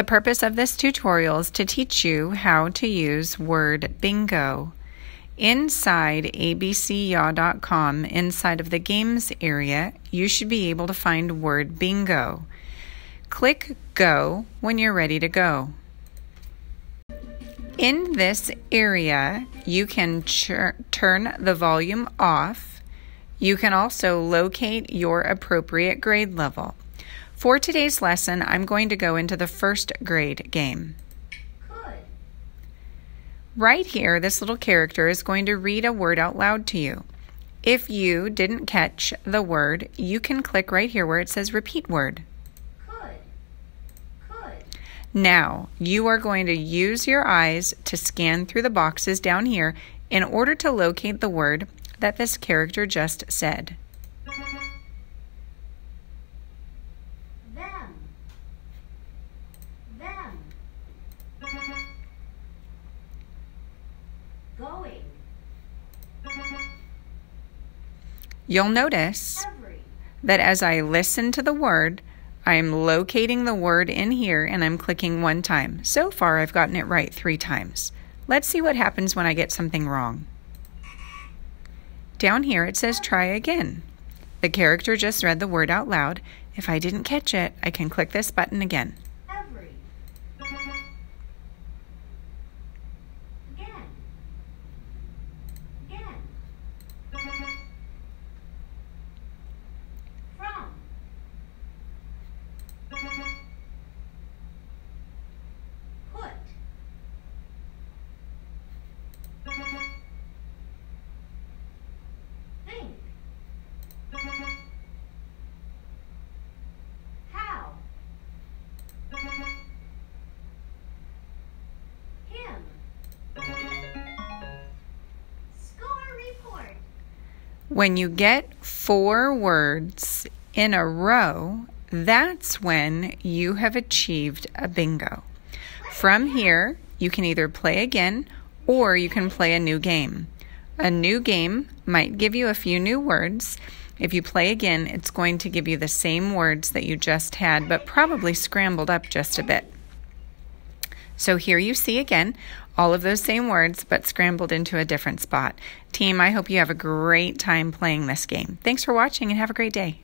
The purpose of this tutorial is to teach you how to use word bingo. Inside ABCya.com, inside of the games area, you should be able to find word bingo. Click go when you're ready to go. In this area, you can turn the volume off. You can also locate your appropriate grade level. For today's lesson, I'm going to go into the first grade game. Good. Right here, this little character is going to read a word out loud to you. If you didn't catch the word, you can click right here where it says repeat word. Now, you are going to use your eyes to scan through the boxes down here in order to locate the word that this character just said. Them. Going. You'll notice that as I listen to the word, I'm locating the word in here and I'm clicking one time. So far, I've gotten it right 3 times. Let's see what happens when I get something wrong. Down here, it says try again. The character just read the word out loud. If I didn't catch it, I can click this button again. When you get 4 words in a row, that's when you have achieved a bingo. From here, you can either play again or you can play a new game. A new game might give you a few new words. If you play again, it's going to give you the same words that you just had, but probably scrambled up just a bit. So here you see again all of those same words, but scrambled into a different spot. Team, I hope you have a great time playing this game. Thanks for watching and have a great day.